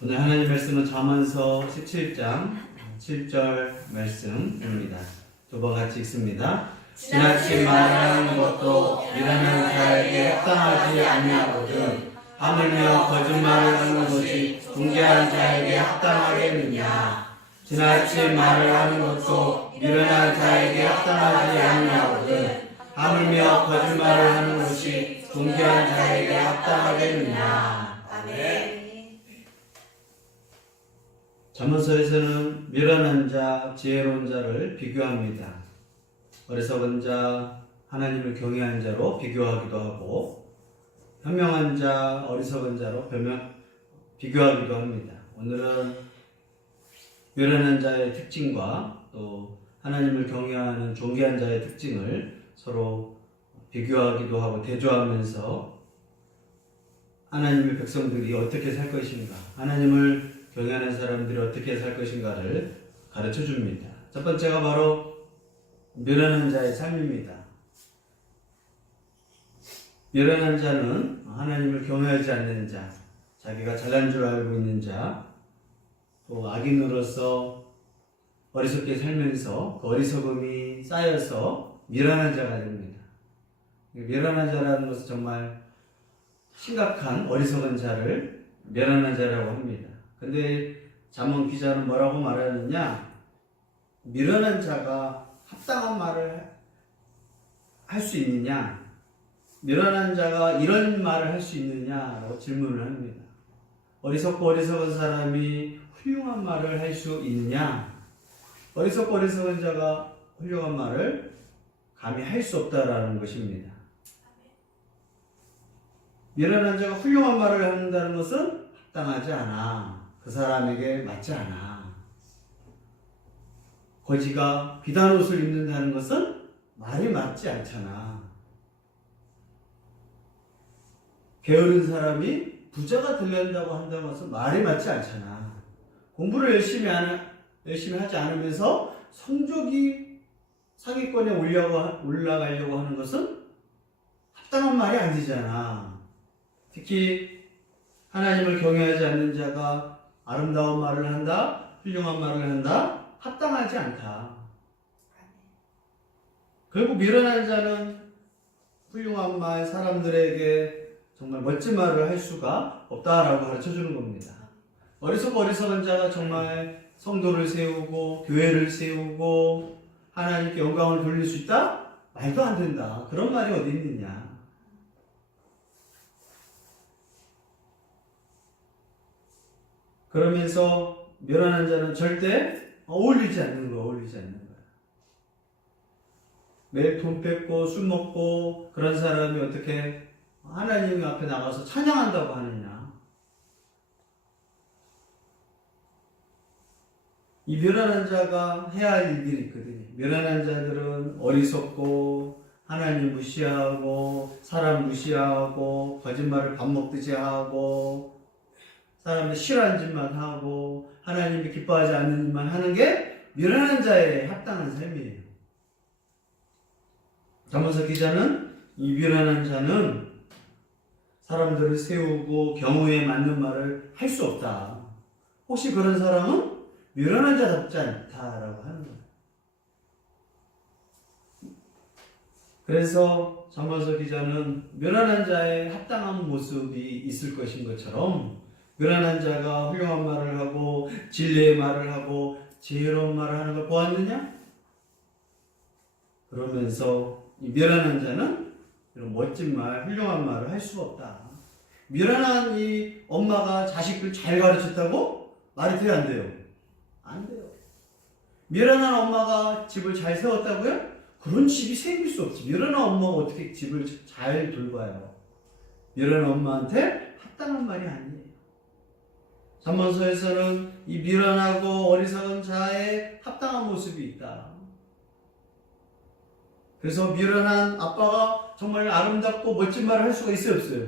오늘 하나님 말씀은 잠언서 17장 7절 말씀입니다. 두 번 같이 읽습니다. 지나친 말하는 것도 미련한 자에게 합당하지 아니하거든 하물며 거짓말을 하는 것이 분개한 자에게 합당하겠느냐. 지나친 말을 하는 것도 미련한 자에게 합당하지 아니하거든 하물며 거짓말을 하는 것이 분개한 자에게 합당하겠느냐. 아멘. 잠언서에서는 미련한 자, 지혜로운 자를 비교합니다. 어리석은 자, 하나님을 경외한 자로 비교하기도 하고 현명한 자, 어리석은 자로 비교하기도 합니다. 오늘은 미련한 자의 특징과 또 하나님을 경외하는 존귀한 자의 특징을 서로 비교하기도 하고 대조하면서 하나님의 백성들이 어떻게 살 것인가, 하나님을 경외하는 사람들이 어떻게 살 것인가를 가르쳐 줍니다. 첫 번째가 바로 미련한 자의 삶입니다. 미련한 자는 하나님을 경외하지 않는 자, 자기가 잘난 줄 알고 있는 자, 또 악인으로서 어리석게 살면서 그 어리석음이 쌓여서 미련한 자가 됩니다. 미련한 자라는 것은 정말 심각한 어리석은 자를 미련한 자라고 합니다. 근데 잠언 기자는 뭐라고 말하느냐? 미련한 자가 합당한 말을 할 수 있느냐? 미련한 자가 이런 말을 할 수 있느냐라고 질문을 합니다. 어리석고 어리석은 사람이 훌륭한 말을 할 수 있느냐? 어리석고 어리석은 자가 훌륭한 말을 감히 할 수 없다라는 것입니다. 미련한 자가 훌륭한 말을 한다는 것은 합당하지 않아. 그 사람에게 맞지 않아. 거지가 비단 옷을 입는다는 것은 말이 맞지 않잖아. 게으른 사람이 부자가 되려고 한다는 것은 말이 맞지 않잖아. 공부를 열심히 하지 않으면서 성적이 상위권에 올라가려고 하는 것은 합당한 말이 안 되잖아. 특히 하나님을 경외하지 않는 자가 아름다운 말을 한다, 훌륭한 말을 한다, 합당하지 않다. 결국 미련한 자는 훌륭한 말, 사람들에게 정말 멋진 말을 할 수가 없다라고 가르쳐 주는 겁니다. 어리석은 자가 정말 성도를 세우고 교회를 세우고 하나님께 영광을 돌릴 수 있다? 말도 안 된다. 그런 말이 어디 있느냐. 그러면서 미련한 자는 절대 어울리지 않는 거야. 매일 돈 뺏고 술 먹고 그런 사람이 어떻게 하나님 앞에 나가서 찬양한다고 하느냐. 이 미련한 자가 해야 할 일들이 있거든요. 미련한 자들은 어리석고 하나님 무시하고 사람 무시하고 거짓말을 밥 먹듯이 하고 사람들 싫어하는 짓만 하고 하나님이 기뻐하지 않는 짓만 하는 게 미련한 자의 합당한 삶이에요. 잠언서 기자는 이 미련한 자는 사람들을 세우고 경우에 맞는 말을 할 수 없다. 혹시 그런 사람은 미련한 자답지 않다라고 하는 거예요. 그래서 잠언서 기자는 미련한 자의 합당한 모습이 있을 것인 것처럼 미련한 자가 훌륭한 말을 하고 진리의 말을 하고 지혜로운 말을 하는 걸 보았느냐? 그러면서 이 미련한 자는 이런 멋진 말, 훌륭한 말을 할 수가 없다. 미련한 이 엄마가 자식들 잘 가르쳤다고? 말이 돼요, 안 돼요? 안 돼요. 미련한 엄마가 집을 잘 세웠다고요? 그런 집이 생길 수 없지. 미련한 엄마가 어떻게 집을 잘 돌봐요? 미련한 엄마한테 합당한 말이 아니에요. 잠언서에서는 이 미련하고 어리석은 자의 합당한 모습이 있다. 그래서 미련한 아빠가 정말 아름답고 멋진 말을 할 수가 있어요, 없어요?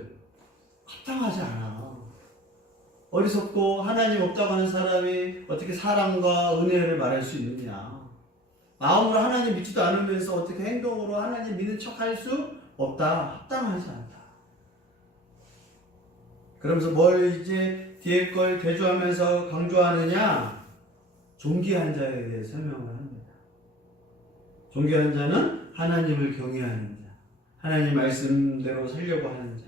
합당하지 않아. 어리석고 하나님 없다고 하는 사람이 어떻게 사랑과 은혜를 말할 수 있느냐. 마음으로 하나님 믿지도 않으면서 어떻게 행동으로 하나님 믿는 척 할 수 없다. 합당하지 않다. 그러면서 뭘 이제 뒤에 걸 대조하면서 강조하느냐? 존귀한 자에 대해 설명을 합니다. 존귀한 자는 하나님을 경외하는 자, 하나님 말씀대로 살려고 하는 자,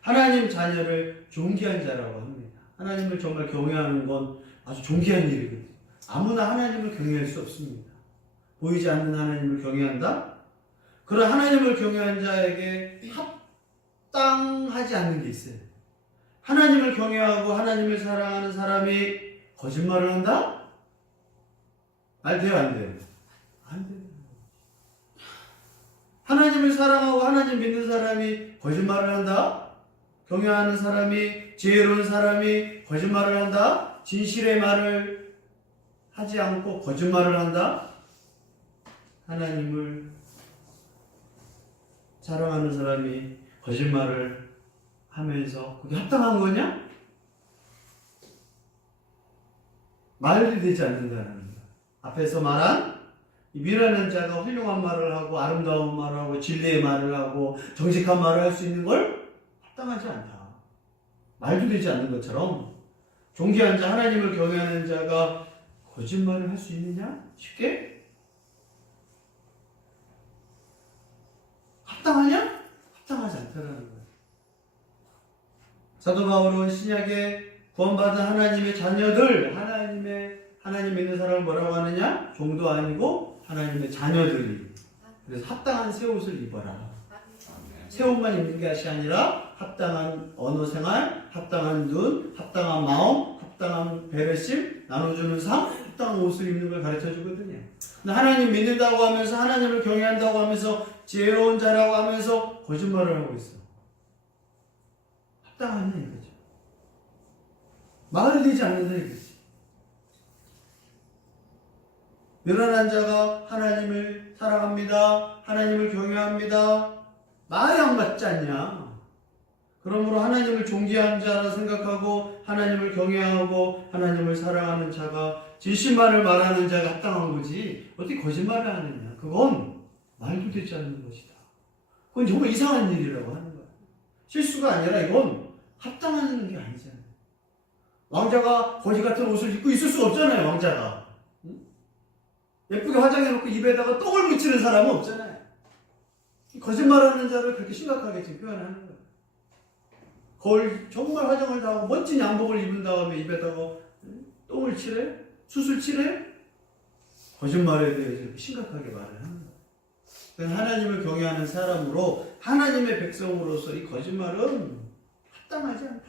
하나님 자녀를 존귀한 자라고 합니다. 하나님을 정말 경외하는 건 아주 존귀한 일이거든요. 아무나 하나님을 경외할 수 없습니다. 보이지 않는 하나님을 경외한다? 그런 하나님을 경외한 자에게 합당하지 않는 게 있어요. 하나님을 경외하고 하나님을 사랑하는 사람이 거짓말을 한다? 말 돼요, 안 돼요? 안 돼요. 하나님을 사랑하고 하나님 믿는 사람이 거짓말을 한다? 경외하는 사람이, 지혜로운 사람이 거짓말을 한다? 진실의 말을 하지 않고 거짓말을 한다? 하나님을 사랑하는 사람이 거짓말을 하면서 그게 합당한 거냐? 말이 되지 않는다는 거야. 앞에서 말한 이 미련한 자가 훌륭한 말을 하고 아름다운 말을 하고 진리의 말을 하고 정직한 말을 할 수 있는 걸 합당하지 않다. 말도 되지 않는 것처럼 존귀한 자, 하나님을 경외하는 자가 거짓말을 할 수 있느냐? 쉽게? 합당하냐? 합당하지 않다라는 거예요. 사도 바울은 신약에 구원받은 하나님의 자녀들, 하나님 믿는 사람을 뭐라고 하느냐? 종도 아니고 하나님의 자녀들이. 그래서 합당한 새 옷을 입어라. 새 옷만 입는 것이 아니라 합당한 언어 생활, 합당한 눈, 합당한 마음, 합당한 배려심, 나눠주는 삶, 합당한 옷을 입는 걸 가르쳐 주거든요. 근데 하나님 믿는다고 하면서 하나님을 경외한다고 하면서 지혜로운 자라고 하면서 거짓말을 하고 있어. 합당하냐 이거죠. 말이 되지 않는다 이거지. 미련한 자가 하나님을 사랑합니다. 하나님을 경외합니다. 말이 안 맞지 않냐. 그러므로 하나님을 존귀한 자라 생각하고 하나님을 경외하고 하나님을 사랑하는 자가 진실만을 말하는 자가 합당한 거지 어떻게 거짓말을 하느냐. 그건 말도 되지 않는 것이다. 그건 정말 이상한 일이라고 하는 거야. 실수가 아니라 이건 합당한 게 아니잖아요. 왕자가 거지 같은 옷을 입고 있을 수 없잖아요. 왕자가 예쁘게 화장해놓고 입에다가 똥을 묻히는 사람은 없잖아요. 거짓말하는 자를 그렇게 심각하게 지금 표현하는 거예요. 거울 정말 화장을 다 하고 멋진 양복을 입은 다음에 입에다가 똥을 칠해? 숯을 칠해? 거짓말에 대해서 이렇게 심각하게 말을 하는 거예요. 하나님을 경외하는 사람으로 하나님의 백성으로서 이 거짓말은 합당하지 않다.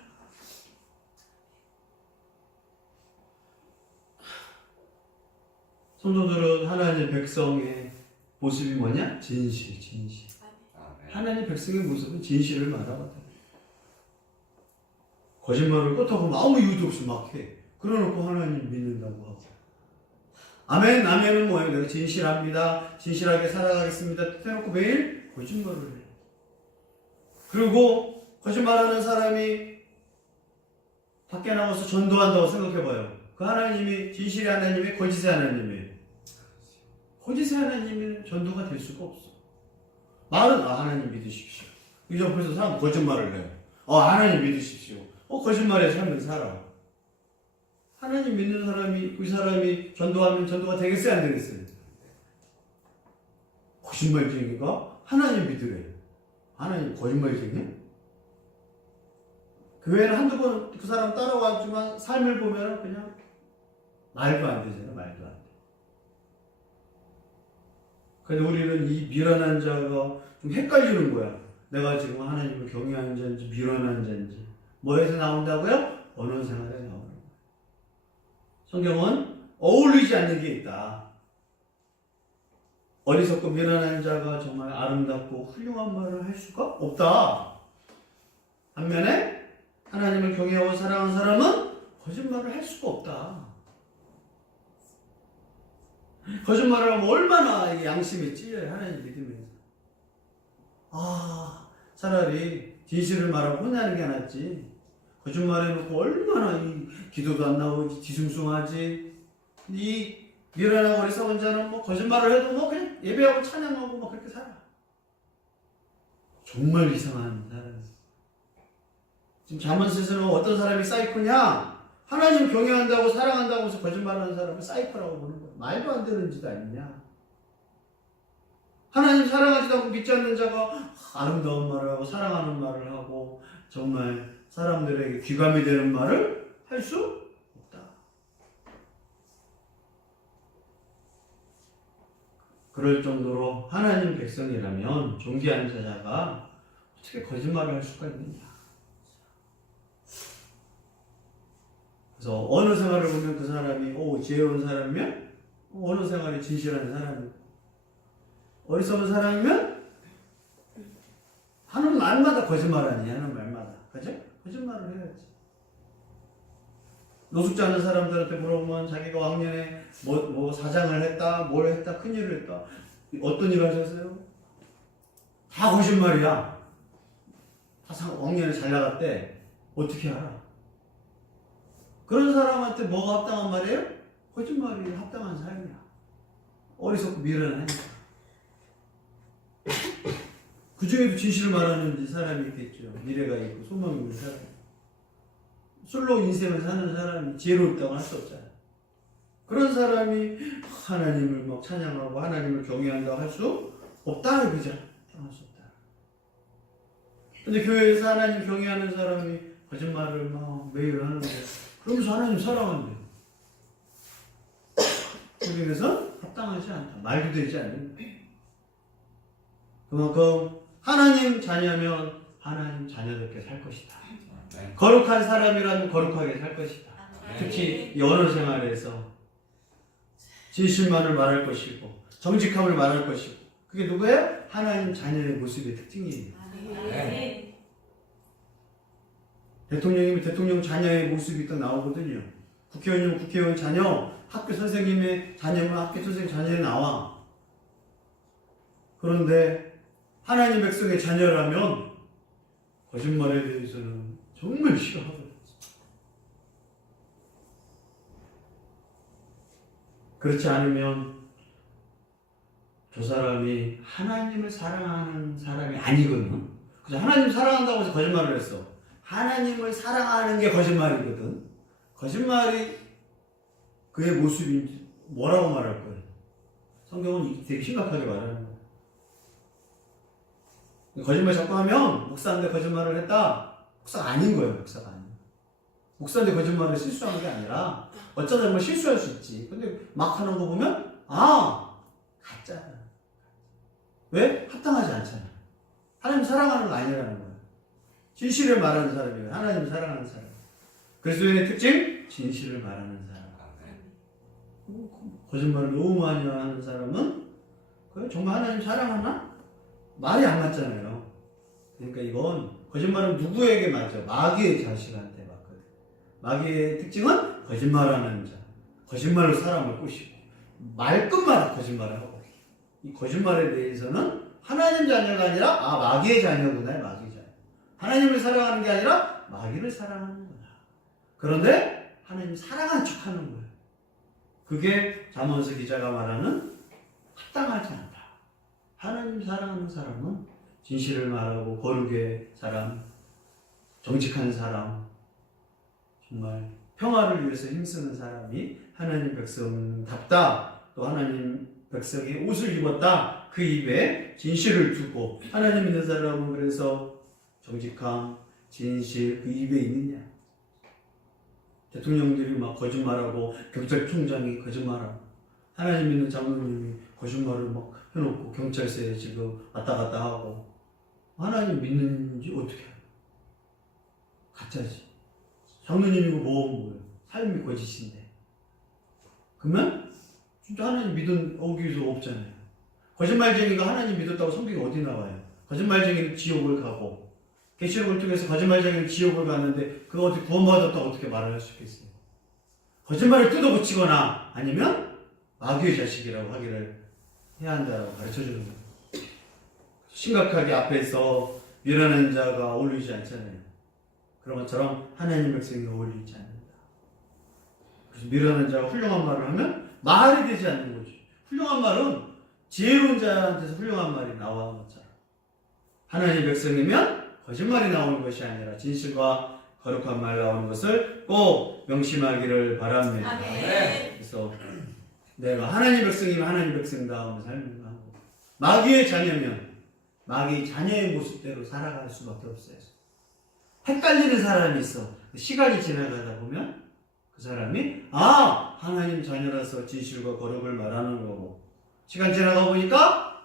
성도들은 하나님의 백성의 모습이 뭐냐? 진실. 하나님의 백성의 모습은 진실을 말하거든. 거짓말을 끝하고 아무 이유도 없이 막 해. 그러놓고 하나님 믿는다고 하고. 아멘, 아멘은 뭐예요? 내가 진실합니다. 진실하게 살아가겠습니다. 해놓고 매일 거짓말을 해. 그리고 거짓말하는 사람이 밖에 나가서 전도한다고 생각해봐요. 그 하나님이 진실의 하나님이 거짓의 하나님이에요. 거짓의 하나님은 전도가 될 수가 없어. 말은 하나님 믿으십시오. 이 옆에서 사람 거짓말을 해요. 하나님 믿으십시오. 거짓말에 삶을 살아. 하나님 믿는 사람이 그 사람이 전도하면 전도가 되겠어요, 안 되겠어요? 거짓말쟁이가 하나님 믿으래. 하나님 거짓말쟁이? 교회는 한두 번 그 사람 따라와주지만 삶을 보면 그냥 말도 안 되잖아, 말도 안 돼. 근데 우리는 이 미련한 자가 좀 헷갈리는 거야. 내가 지금 하나님을 경외하는 자인지 미련한 자인지. 뭐에서 나온다고요? 언어 생활에 나오는 거예요. 성경은 어울리지 않는 게 있다. 어리석고 미련한 자가 정말 아름답고 훌륭한 말을 할 수가 없다. 반면에 하나님을 경외하고 사랑하는 사람은 거짓말을 할 수가 없다. 거짓말을 하면 얼마나 양심이 찔려요. 하나님 믿으면서. 차라리 진실을 말하고 혼나는 게 낫지. 거짓말해놓고 얼마나 이 기도도 안 나오지, 뒤숭숭하지. 이 미련하고 어리석은 자는 뭐 거짓말을 해도 뭐 그냥 예배하고 찬양하고 뭐 그렇게 살아. 정말 이상한 사람. 지금 잠언에서는 어떤 사람이 사이코냐? 하나님 경외한다고 사랑한다고 해서 거짓말하는 사람을 사이코라고 보는 거야. 말도 안 되는 짓 아니냐? 하나님 사랑하지도 않고 믿지 않는 자가 아름다운 말을 하고 사랑하는 말을 하고 정말 사람들에게 귀감이 되는 말을 할 수 없다. 그럴 정도로 하나님 백성이라면 존귀한 자가 어떻게 거짓말을 할 수가 있느냐. 그래서 어느 생활을 보면 그 사람이 지혜로운 사람이면 어느 생활이 진실한 사람이고 어리석은 사람이면 하는 말마다 거짓말하니 하는 말마다 그죠? 거짓말을 해야지. 노숙지 않은 사람들한테 물어보면 자기가 왕년에 뭐 사장을 했다, 뭘 했다, 큰일을 했다. 어떤 일을 하셨어요? 다 거짓말이야. 다 왕년에 잘 나갔대. 어떻게 알아? 그런 사람한테 뭐가 합당한 말이에요? 거짓말이 합당한 삶이야. 어리석고 미련하니까. 그 중에도 진실을 말하는 사람이 있겠죠. 미래가 있고 소망이 있는 사람. 솔로 인생을 사는 사람이 지혜롭다고 할 수 없잖아요. 그런 사람이 하나님을 막 찬양하고 하나님을 경외한다고 할 수 없다 이거죠. 할 수 없다. 근데 교회에서 하나님 경외하는 사람이 거짓말을 막 매일 하는데 그러면서 하나님 사랑한대요. 그래서 합당하지 않다. 말도 되지 않는. 그만큼 하나님 자녀면 하나님 자녀답게 살 것이다. 거룩한 사람이라면 거룩하게 살 것이다. 특히 연애 생활에서 진실만을 말할 것이고 정직함을 말할 것이고 그게 누구예요? 하나님 자녀의 모습의 특징이에요. 대통령이면 대통령 자녀의 모습이 또 나오거든요. 국회의원이면 국회의원 자녀, 학교 선생님의 자녀면 학교 선생님 자녀에 나와. 그런데 하나님 백성의 자녀라면 거짓말에 대해서는 정말 싫어하거든요. 그렇지 않으면 저 사람이 하나님을 사랑하는 사람이 아니거든. 그래서 하나님 사랑한다고 해서 거짓말을 했어. 하나님을 사랑하는 게 거짓말이거든. 거짓말이 그의 모습인지 뭐라고 말할 거예요? 성경은 되게 심각하게 말하는 거예요. 거짓말 자꾸 하면 목사한테 거짓말을 했다. 목사가 아닌 거예요. 목사가 아닌 거예요. 목사한테 거짓말을 실수한 게 아니라 어쩌다 보면 실수할 수 있지. 근데 막 하는 거 보면 가짜야. 왜? 합당하지 않잖아. 하나님 사랑하는 거 아니라는 거예요. 진실을 말하는 사람이에요. 하나님 사랑하는 사람. 그리스도인의 특징? 진실을 말하는 사람. 거짓말을 너무 많이 하는 사람은 정말 하나님 사랑하나? 말이 안 맞잖아요. 그러니까 이건 거짓말은 누구에게 맞죠? 마귀의 자식한테 맞거든. 마귀의 특징은 거짓말하는 자. 거짓말로 사람을 꼬시고 말끝마다 거짓말을 하고 이 거짓말에 대해서는 하나님 자녀가 아니라 마귀의 자녀구나. 마귀 자녀. 하나님을 사랑하는 게 아니라 마귀를 사랑하는 거야. 그런데 하나님 사랑하는 척하는 거예요. 그게 잠언서 기자가 말하는 합당하지 않다. 하나님 사랑하는 사람은 진실을 말하고 거룩의 사람, 정직한 사람, 정말 평화를 위해서 힘쓰는 사람이 하나님 백성답다. 또 하나님 백성이 옷을 입었다. 그 입에 진실을 두고 하나님 믿는 사람은 그래서 정직함, 진실 그 입에 있느냐. 대통령들이 막 거짓말하고 경찰총장이 거짓말하고 하나님 믿는 장로님이 거짓말을 막 해놓고 경찰서에 지금 왔다 갔다 하고 하나님 믿는지 어떻게 알아? 가짜지. 장로님이고 뭐예요? 삶이 거짓인데. 그러면 진짜 하나님 믿은 어기수 없잖아요. 거짓말쟁이가 하나님 믿었다고 성경에 어디 나와요? 거짓말쟁이는 지옥을 가고 계시록을 통해서 거짓말쟁이는 지옥을 갔는데 그거 어떻게 구원받았다고 어떻게 말을 할 수 있겠어요? 거짓말을 뜯어고치거나 아니면 마귀의 자식이라고 하기를 해야 한다고 가르쳐주는 거예요. 심각하게 앞에서 미련한 자가 어울리지 않잖아요. 그런 것처럼 하나님 백성이 어울리지 않는다. 그래서 미련한 자가 훌륭한 말을 하면 말이 되지 않는 거지. 훌륭한 말은 지혜로운 자한테서 훌륭한 말이 나오는 거잖아. 하나님 백성이면 거짓말이 나오는 것이 아니라 진실과 거룩한 말 나오는 것을 꼭 명심하기를 바랍니다. 아멘. 그래서 내가 하나님 백성이면 하나님 백성다운 삶을 하고 마귀의 자녀면 마귀 자녀의 모습대로 살아갈 수밖에 없어요. 헷갈리는 사람이 있어. 시간이 지나가다 보면 그 사람이 하나님 자녀라서 진실과 거룩을 말하는 거고 시간 지나가 보니까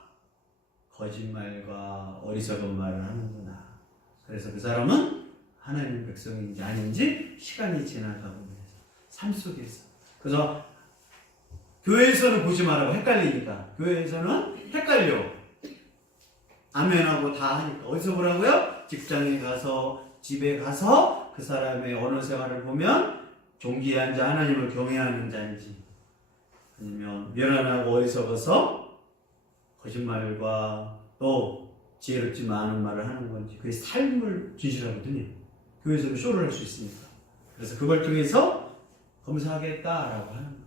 거짓말과 어리석은 말을 하는구나. 그래서 그 사람은 하나님 백성인지 아닌지 시간이 지나가 보면서 삶 속에서 그래서 교회에서는 보지 말라고 헷갈리니까 교회에서는 헷갈려 아멘하고 다 하니까 어디서 보라고요? 직장에 가서 집에 가서 그 사람의 언어 생활을 보면 존귀한 자 하나님을 경외하는 자인지 아니면 미련하고 어리석어서 거짓말과 또 지혜롭지 않은 말을 하는 건지 그게 삶을 진실하거든요. 교회에서는 쇼를 할 수 있으니까. 그래서 그걸 통해서 검사하겠다라고 하는 거예요.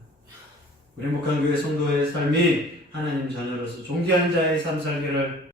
우리 행복한 교회 성도의 삶이 하나님 자녀로서 존귀한 자의 삶 살기를